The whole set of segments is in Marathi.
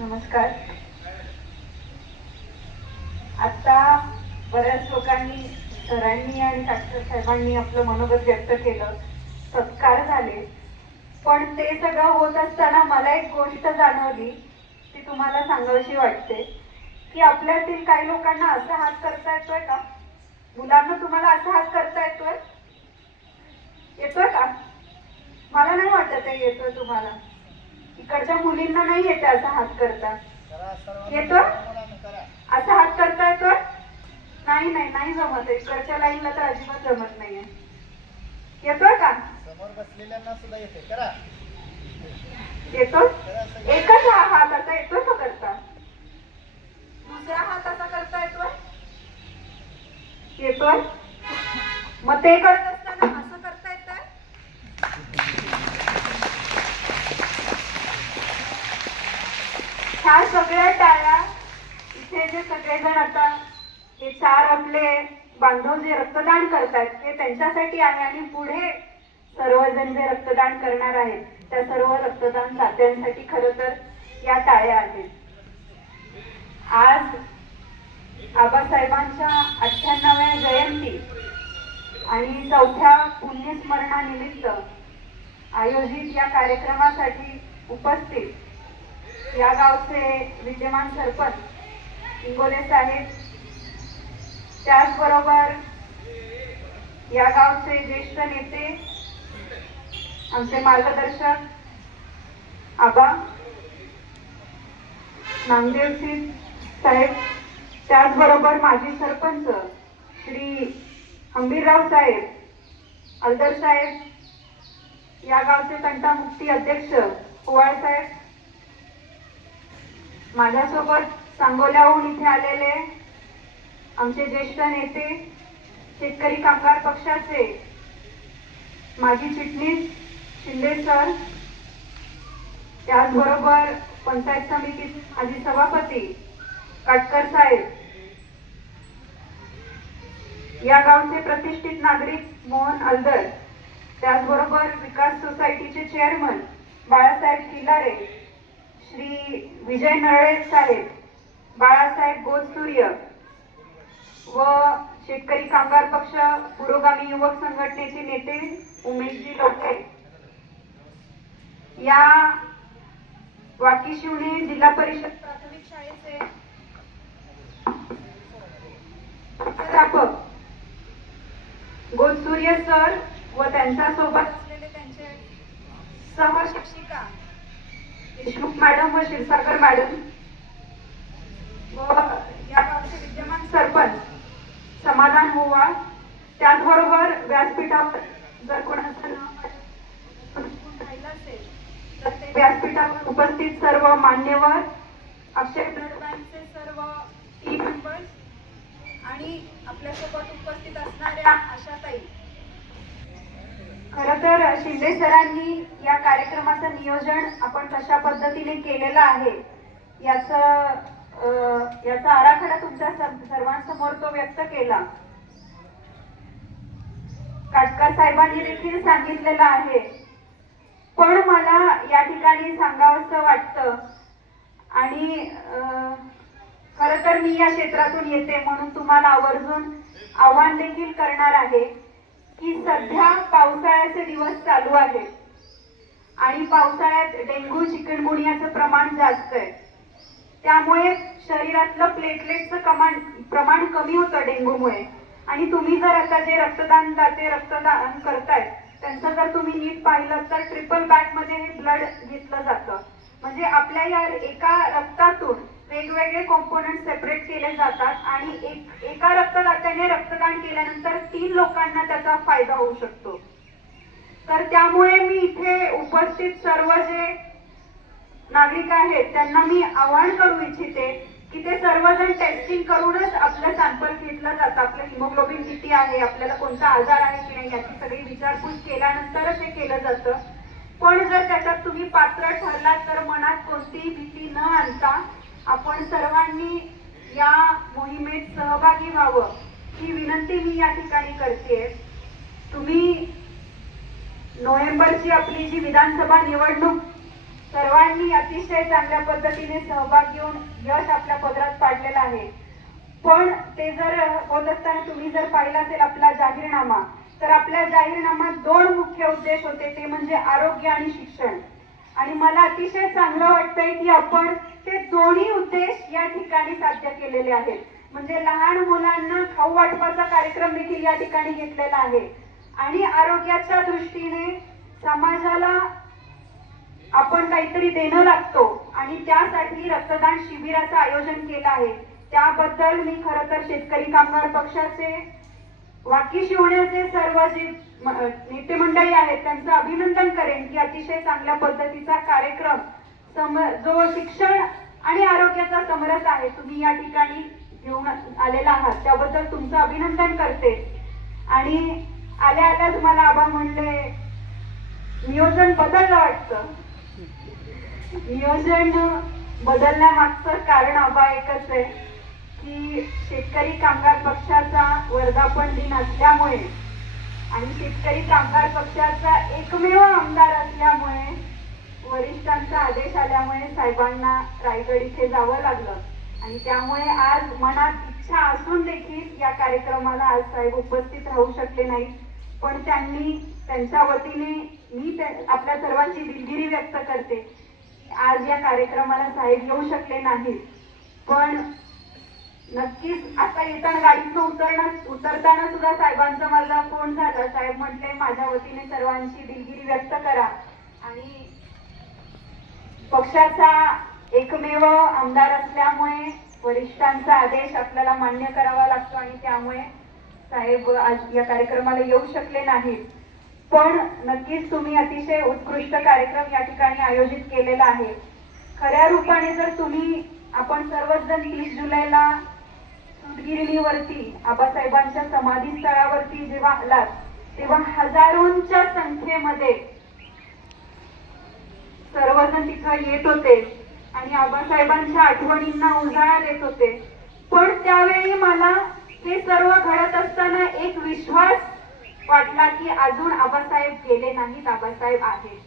नमस्कार. आता बऱ्याच लोकांनी सरांनी आणि डॉक्टर साहेबांनी आपलं मनोगत व्यक्त केलं. सत्कार झाले. पण ते सगळं होत असताना मला एक गोष्ट जाणवली ती तुम्हाला सांगावीशी वाटते. की आपल्यातील काही लोकांना असा हात करता येतोय का? मुलांना तुम्हाला असा हात करता येतोय? येतोय का? मला नाही वाटत आहे येतोय तुम्हाला. इकडच्या मुलींना नाही येते असा हात करता. येतोय? असा हात करता येतोय नाही नाही नाही जमत. आहे. इकडच्या लाईनला तर अजिबात जमत नाहीये. येतोय का? समोर बसलेल्यांना सुद्धा येते करा. सगळे. एकच हा हात असा येतोय का करता? दुसरा हात असा करता येतोय येतोय? मग ते करत असताना असं करता येतंय ह्या सगळ्या टाळ्या इथे जे सगळेजण आता हे चार आपले बांधव जे रक्तदान करतात ते त्यांच्यासाठी आहे आणि पुढे सर्वजण जे रक्तदान करणार आहेत त्या सर्व रक्तदान दात्यांसाठी खरं तर या टाळ्या आहेत. आज आबासाहेबांच्या अठ्ठ्याण्णव्या जयंती आणि चौथ्या पुण्यस्मरणानिमित्त आयोजित या कार्यक्रमासाठी उपस्थित या गावचे विद्यमान सरपंच इंगोले साहेब त्याचबरोबर या गावचे ज्येष्ठ नेते आमचे मार्गदर्शक आबा सिंग साहेब त्याचबरोबर माजी सरपंच श्री हंबीरराव साहेब अलदर साहेब या गावचे तंटामुक्ती अध्यक्ष पोवाळ साहेब माझ्यासोबत सांगोल्याहून इथे आलेले आमचे ज्येष्ठ नेते शेतकरी कामगार पक्षाचे माजी चिटणीस शिंदे सर त्याचबरोबर पंचायत समिती माजी सभापती काटकर साहेब या गावचे प्रतिष्ठित नागरिक मोहन अलदर त्याचबरोबर विकास सोसायटीचे चेअरमन बाळासाहेब किल्लारे श्री विजय नरळे साहेब बाळासाहेब गोदसूर्य व शेतकरी कामगार पक्ष पुरोगामी युवक संघटनेचे नेते उमेशजी लोके या वाकीशिवणे जिल्हा परिषद प्राथमिक शाळेचे प्राध्यापक गोदसूर्य सर व त्यांच्यासोबत असलेले त्यांचे सहशिक्षिका देशमुख मॅडम व क्षीरसागर मॅडम व या गावचे विद्यमान सरपंच समाधान होवा त्याचबरोबर व्यासपीठावर जर कोणाचं नाव राहिलं असेल तर ते व्यासपीठावर उपस्थित सर्व मान्यवर अक्षय दरम्यानचे सर्व टीम मेंबर्स आणि आपल्यासोबत उपस्थित असणाऱ्या आशाताई. खर तर शिंदे सरांनी या कार्यक्रमाचं नियोजन आपण कशा पद्धतीने केलेलं आहे याच याचा आराखडा तुमच्या सर्वांसमोर तो व्यक्त केला. काटकर साहेबांनी देखील सांगितलेलं आहे. पण मला या ठिकाणी सांगावंसं वाटतं आणि खरं तर मी या क्षेत्रातून येते म्हणून तुम्हाला आवर्जून आव्हान देखील करणार आहे की सध्या पावसाचे दिवस चालू आहेत. आणि पावसाळ्यात डेंग्यू चिकनगुनियाचं प्रमाण जास्त आहे. त्यामुळे शरीरातलं प्लेटलेटचं कमान प्रमाण कमी होतं डेंग्यूमुळे आणि तुम्ही जर आता जे रक्तदान दाते रक्तदान करतायत त्यांचं जर तुम्ही नीट पाहिलं तर ट्रिपल बॅगमध्ये हे ब्लड घेतलं जातं. म्हणजे आपल्या या एका रक्तातून वेगवेगळे कॉम्पोनंट सेपरेट केले जातात आणि एक एका रक्तदात्याने रक्तदान केल्यानंतर तीन लोकांना त्याचा फायदा होऊ शकतो. तर त्यामुळे मी इथे उपस्थित सर्व जे नागरिक आहेत त्यांना मी आवाहन करू इच्छिते की ते सर्वजण टेस्टिंग करूनच आपलं सॅम्पल घेतलं जातं. आपलं हिमोग्लोबिन किती आहे आपल्याला कोणता आजार आहे की नाही याची सगळी विचारपूस केल्यानंतरच हे केलं जातं. पण जर त्याच्यात तुम्ही पात्र ठरलात तर मनात कोणतीही भीती न आणता आपण सर्वांनी या मोहिमेत सहभागी व्हावं. ही विनंती मी या ठिकाणी करते तुम्ही नोव्हेंबरची आपली जी विधानसभा निवडणूक सर्वांनी अतिशय चांगल्या पद्धतीने सहभाग घेऊन यश आपल्या पदरात पाडलेलं आहे. पण ते जर होत असताना तुम्ही जर पाहिलं असेल आपला जाहीरनामा तर आपल्या जाहीरनामात दोन मुख्य उद्देश होते. ते म्हणजे आरोग्य आणि शिक्षण. आणि मला अतिशय चांगलं वाटतंय की आपण ते दोन्ही उद्देश या ठिकाणी साध्य केलेले आहेत. म्हणजे लहान मुलांना खाऊ वाटपाचा कार्यक्रम देखील या ठिकाणी घेतलेला आहे. आणि आरोग्याच्या दृष्टीने समाजाला आपण काहीतरी देणं लागतो. आणि त्यासाठी रक्तदान शिबिराचं आयोजन केलं आहे. त्याबद्दल मी खर तर शेतकरी कामगार पक्षाचे वाकी शिवण्याचे सर्व जे नेते मंडळी आहेत त्यांचं अभिनंदन करेन की अतिशय चांगल्या पद्धतीचा कार्यक्रम सम जो शिक्षण आणि आरोग्याचा समरस आहे तुम्ही या ठिकाणी घेऊन आलेला आहात. त्याबद्दल तुमचं अभिनंदन करते. आणि आल्या आल्या तुम्हाला आबा म्हणले नियोजन बदललं वाटतं. नियोजन बदलण्यामागचं कारण आबा एकच आहे की शेतकरी कामगार पक्षाचा वर्धापन दिन असल्यामुळे आणि शेतकरी कामगार पक्षाचा एकमेव आमदार असल्यामुळे वरिष्ठांचा आदेश आल्यामुळे साहेबांना रायगड इथे जावं लागलं. आणि त्यामुळे आज मनात इच्छा असून देखील या कार्यक्रमाला आज साहेब उपस्थित राहू शकले नाहीत. पण त्यांनी त्यांच्या वतीने मी आपल्या सर्वांची दिलगिरी व्यक्त करते. आज या कार्यक्रमाला साहेब येऊ शकले नाहीत. पण नक्कीच आता येताना गाडीतनं उतरणं उतरताना सुद्धा साहेबांचा माझा फोन झाला. साहेब म्हटले माझ्या वतीने सर्वांची दिलगिरी व्यक्त करा. आणि पक्षाचा एकमेव आमदार असल्यामुळे वरिष्ठांचा आदेश आपल्याला मान्य करावा लागतो आणि त्यामुळे साहेब आज या कार्यक्रमाला येऊ शकले नाहीत. पण नक्कीच तुम्ही अतिशय उत्कृष्ट कार्यक्रम या ठिकाणी आयोजित केलेला आहे. खऱ्या रूपाने जर तुम्ही आपण सर्वच जण तीस जुलैला सुदगिरणीवरती आबासाहेबांच्या समाधी स्थळावरती जेव्हा आलात तेव्हा हजारोंच्या संख्येमध्ये सर्वजण तिथं येत होते आणि आबासाहेबांच्या आठवणींना उजाळा देत होते. पण त्यावेळी मला हे सर्व घडत असताना एक विश्वास वाटला की अजून आबासाहेब गेले नाहीत आबासाहेब आहेत.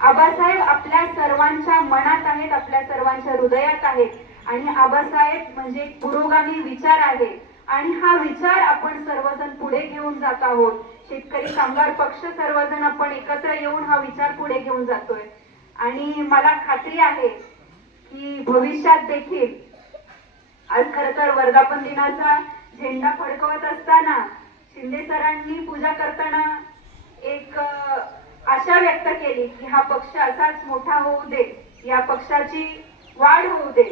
आबासाहेब आपल्या सर्वांच्या मनात आहेत आपल्या सर्वांच्या हृदयात आहेत. आणि आबासाहेब म्हणजे पुरोगामी विचार आहे. आणि हा विचार आपण सर्वजण पुढे घेऊन जात आहोत. शेतकरी कामगार पक्ष सर्वजण आपण एकत्र येऊन हा विचार पुढे घेऊन जातोय. आणि मला खात्री आहे की भविष्यात देखील आज खर तर वर्धापन दिनाचा झेंडा फडकवत असताना शिंदे सरांनी पूजा करताना एक आशा व्यक्त केली की हा पक्ष असाच मोठा होऊ दे या पक्षाची वाढ होऊ दे.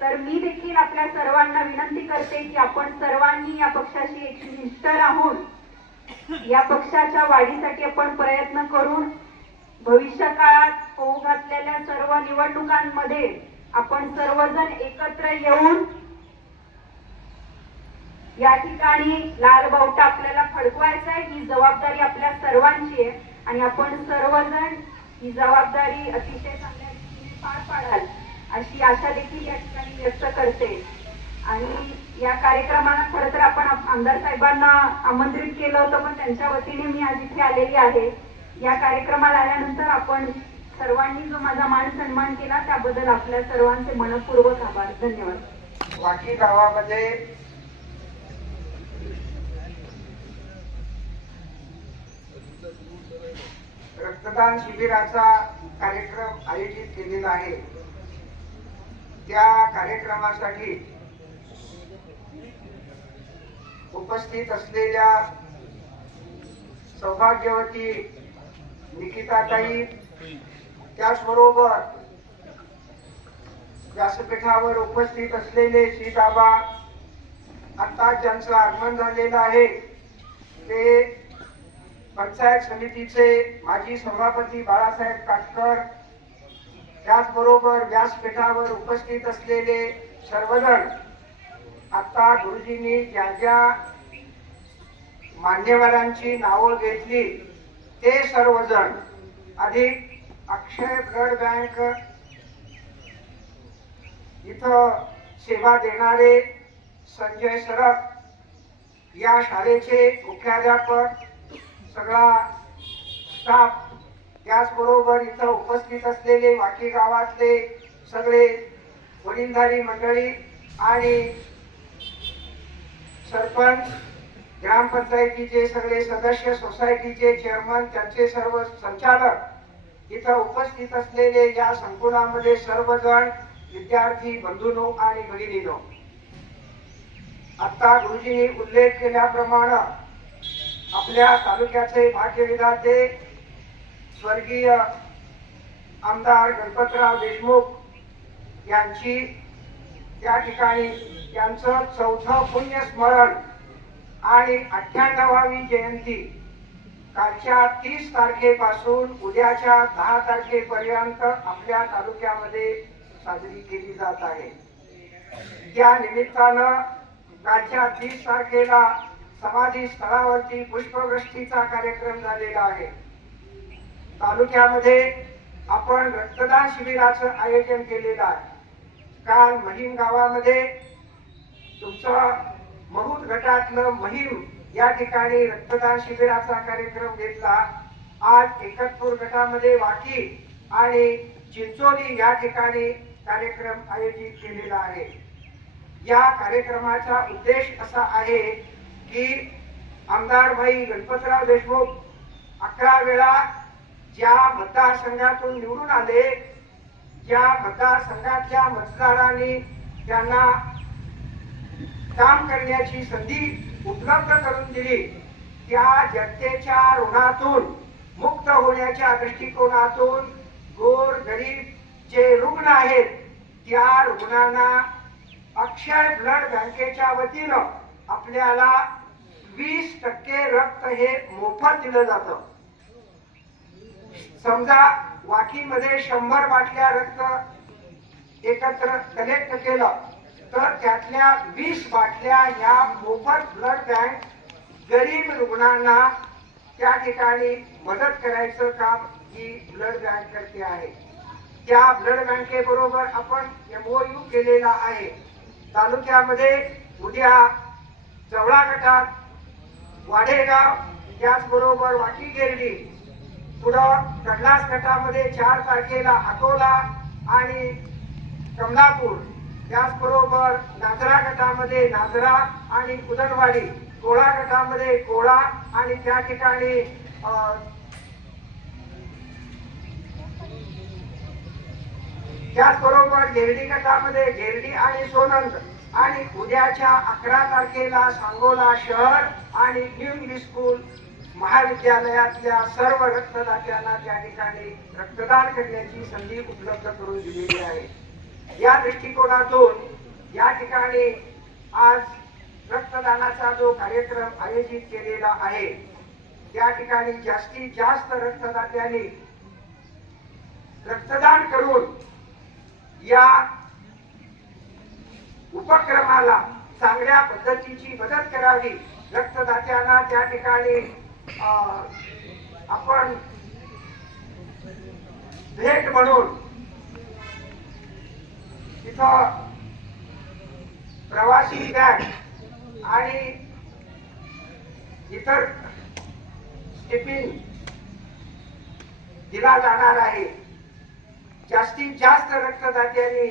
तर मी देखील आपल्या सर्वांना विनंती करते की आपण सर्वांनी या पक्षाशी एकनिष्ठ राहून या पक्षाच्या वाढीसाठी आपण प्रयत्न करून भविष्य काळात होऊ घातलेल्या सर्व निवडणुकांमध्ये आपण सर्वजण एकत्र येऊन या ठिकाणी लाल बावटा आपल्याला फडकवायचा आहे ही जबाबदारी आपल्या सर्वांची आहे. आणि आपण सर्वजण ही जबाबदारी अतिशय चांगल्या रीतीने पार पाडाल अशी आशा देखील या ठिकाणी व्यक्त करते. आणि या कार्यक्रमाला खरं तर आपण आमदार साहेबांना आमंत्रित केलं होतं पण त्यांच्या वतीने मी आज इथे आलेली आहे. या कार्यक्रमाला आल्यानंतर आपण सर्वांनी जो माझा मान सन्मान केला त्याबद्दल आपल्या सर्वांचे मनपूर्वक आभार. धन्यवाद. वाकी गावामध्ये रक्तदान शिबिराचा कार्यक्रम आयोजित केलेला आहे. त्या कार्यक्रमासाठी उपस्थित असलेल्या सौभाग्यवती निकिताताई त्याचबरोबर व्यासपीठावर उपस्थित असलेले श्रीदाबा आता ज्यांचं आगमन झालेलं आहे ते पंचायत समितीचे माजी सभापती बाळासाहेब काटकर त्याचबरोबर व्यासपीठावर उपस्थित असलेले सर्वजण आता गुरुजींनी ज्या ज्या मान्यवरांची नावं घेतली ते सर्वजण अधिक अक्षय ब्लड बँक इथं सेवा देणारे संजय सरप या शाळेचे मुख्याध्यापक सगळा स्टाफ त्याचबरोबर इथं उपस्थित असलेले वाकी गावातले सगळे वडीलधारी मंडळी आणि सरपंच ग्रामपंचायतीचे सगळे सदस्य सोसायटीचे चेअरमन त्यांचे सर्व संचालक इथं उपस्थित असलेले या संकुलामध्ये सर्वजण विद्यार्थी बंधूनो आणि भगिनीनो. आता गुरुजींनी उल्लेख केल्याप्रमाणे आपल्या तालुक्याचे भाग्यविधाते स्वर्गीय आमदार गणपतराव देशमुख यांची त्या ठिकाणी यांचं चौथं पुण्यस्मरण आणि अठ्ठ्याण्णवावी जयंती कालच्या तीस तारखेपासून उद्याच्या दहा तारखेपर्यंत आपल्या तालुक्यामध्ये साजरी केली जात आहे. त्या निमित्तानं कालच्या तीस तारखेला समाधी स्थळावरती पुष्पवृष्टीचा कार्यक्रम झालेला आहे. तालुक्यामध्ये आपण रक्तदान शिबिराचं आयोजन केलेलं आहे. काल महिम गावामध्ये तुमचं महूत गटातलं महिम या ठिकाणी रक्तदान शिबिराचा कार्यक्रम घेतला. आज एकतपूर गटामध्ये वाकी आणि चिंचोली या ठिकाणी कार्यक्रम आयोजित केलेला आहे. या कार्यक्रमाचा उद्देश असा आहे की आमदार भाई गणपतराव देशमुख अकरा वेळा ज्या मतदारसंघातून निवडून आले ज्या मतदारसंघातल्या मतदारांनी त्यांना काम करण्याची संधी उपलब्ध करून दिली त्या जनतेच्या ऋणातून मुक्त होण्याच्या दृष्टिकोनातून गोर गरीब जे रुग्ण आहेत त्या रुग्णांना अक्षय ब्लड बँकेच्या वतीनं आपल्याला वीस टक्के रक्त हे मोफत दिलं जातं. समजा वाकीमध्ये शंभर बाटल्या रक्त एकत्र कलेक्ट केलं तर त्यातल्या वीस बाटल्या ह्या मोफत ब्लड बँक गरीब रुग्णांना त्या ठिकाणी मदत करायचं काम ही ब्लड बँक करते आहे. त्या ब्लड बँकेबरोबर आपण एमओयू केलेला आहे. तालुक्यामध्ये उद्या चवळा गटात वाडेगाव त्याचबरोबर वाटी गेरडी पुढं कडलास गटामध्ये चार तारखेला अकोला आणि कमलापूर. त्याचबरोबर नाजरा गटामध्ये नाजरा आणि कुदनवाडी कोळा गटामध्ये कोळा आणि त्या ठिकाणी त्याचबरोबर गिरडी गटामध्ये घेरडी आणि सोनंद. आणि उद्याच्या अकरा तारखेला सांगोला शहर आणि न्यू इंग्लिश स्कूल महाविद्यालयातल्या सर्व रक्तदात्यांना त्या ठिकाणी रक्तदान करण्याची संधी उपलब्ध करून दिलेली आहे. या दृष्टिकोनातून या ठिकाणी आज रक्तदानाचा जो कार्यक्रम आयोजित केलेला आहे त्या ठिकाणी जास्तीत जास्त रक्तदात्यांनी रक्तदान करून या उपक्रमाला चांगल्या पद्धतीची मदत करावी. रक्तदात्यांना त्या ठिकाणी आपण भेट म्हणून तिथं प्रवासी बॅग आणि इतर टिफिन दिला जाणार आहे. जास्तीत जास्त रक्तदात्यांनी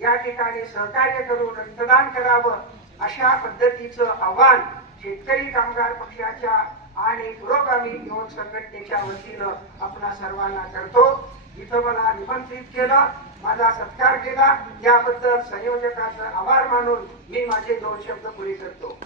या ठिकाणी सहकार्य करून रक्तदान करावं अशा पद्धतीचं आव्हान शेतकरी कामगार पक्षाच्या आणि पुरोगामी युवक संघटनेच्या वतीनं आपणा सर्वांना करतो. इथं मला निमंत्रित केलं माझा सत्कार केला. याबद्दल संयोजकाचं आभार मानून मी माझे दोन शब्द पुढे करतो.